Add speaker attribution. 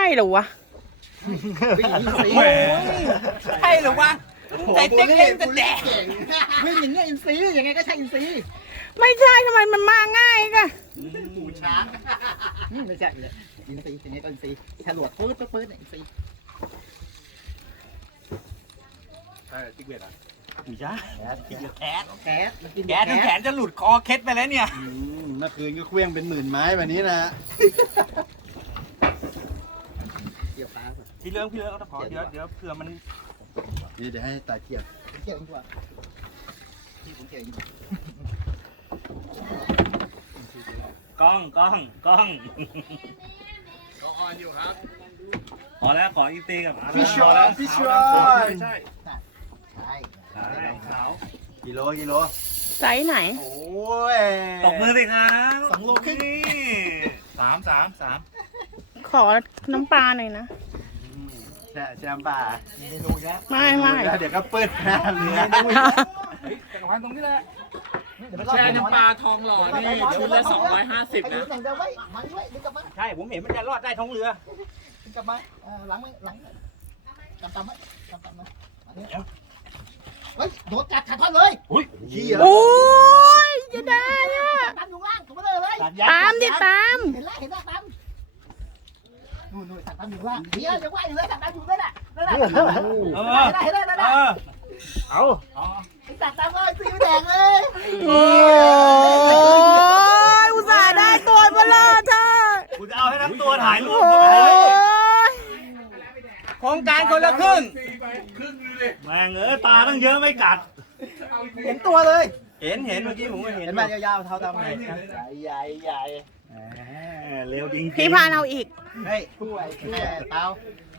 Speaker 1: เหรอวะ
Speaker 2: ใช่หรือวะใจเต้นเล่นจะแดก
Speaker 3: วิ่งอย่างเงี้ยอินซียังไงก็ใช่อินซี
Speaker 1: ไม่ใช่ทำไมมันมาง่ายกะ
Speaker 3: หูช้างไม่ใช่เลยอินซีอย่างเงี้ยก็อินซีฉลวดปื๊ดเนี่ยอินซี
Speaker 4: ใช่ติ๊กเวทอ่ะ
Speaker 2: ไม่ใช่แขน
Speaker 3: แก๊สมันกิน
Speaker 2: แขนแขนจะหลุดคอเคล็ดไปแล้วเนี่ย
Speaker 4: เมื่อคืนก็เคลี้ยงเป็นหมื่นไม้แบบนี้นะ
Speaker 3: เกี่ยวปลา
Speaker 2: พี่เลี้ยงเอาตะขอเดี๋ยวเผื่อมัน
Speaker 4: เดี๋ยวให้ตาเกียบ
Speaker 3: เกี่ยวดีกว่าพี่ผมเกี่ยวดีกว่าก
Speaker 2: ล้อง
Speaker 4: ก็ออนอยู่ครับ
Speaker 2: พอแล้วขออีกตีกับ
Speaker 4: พี่ชอนพี่ชอน
Speaker 2: ใช่
Speaker 3: ใช่
Speaker 2: ขาว
Speaker 4: กิโล
Speaker 1: ไซส์ไหน
Speaker 4: โอ้ย
Speaker 2: ตบมือสิครับ
Speaker 3: 2 โลครึ่ง
Speaker 2: สาม
Speaker 1: ขอน้ำปลาหน่อยนะ
Speaker 4: แชมป่า
Speaker 3: มีเมนูอีกแล้ว
Speaker 1: ไม่
Speaker 4: เดี๋ยวก็เปิดหน้าเรือ
Speaker 3: จักรพันตรงนี้แหละ
Speaker 5: แช่น้ำปลาทองหล่อนี่ชุดละ250 นะ
Speaker 3: แต่งเดียวไว้มันไว้ดึงกลับมา
Speaker 2: ใช่ผมเห็นมันจะรอดใต้ท้องเรือ
Speaker 3: ดึงกลับมาหลังตามไว้ตามมาเฮ้ยโดนกัดขาดท่อนเลย
Speaker 4: ขี้
Speaker 1: โอ้ยจะได้อะ
Speaker 3: ตามอยู่ล่างผมไม่เลยเลย
Speaker 1: ตามดิตาม
Speaker 3: เห็นแล้วตามนู่นสั่งตามอยู่ล่างเฮียยังไหวอยู่เลยสั่งตามอยู่นั่นแหละเห็นแล้ว
Speaker 2: เอา
Speaker 3: ไอ้สั่งตามเลยซื้อแดงเลย
Speaker 1: โอ้ยอุตส่าห์ได้ตัวมาล่อเธอ
Speaker 2: กูจะเอาให้ทั้งตัวถ่ายรู
Speaker 1: โอ้
Speaker 2: ป
Speaker 1: ย
Speaker 2: โครงการคนละครึ่งแม่งตาตั้งเยอะไม่กัด
Speaker 3: เห็นตัวเลย
Speaker 2: เห็นเมื่อกี้ผมก็เห็น
Speaker 3: เห็นมันยาวๆเท่าดำเลยใหญ่
Speaker 2: เร็วจริง
Speaker 1: พี่พานเอาอีก
Speaker 3: เฮ้ยผู้ไอ้แม่เปล่า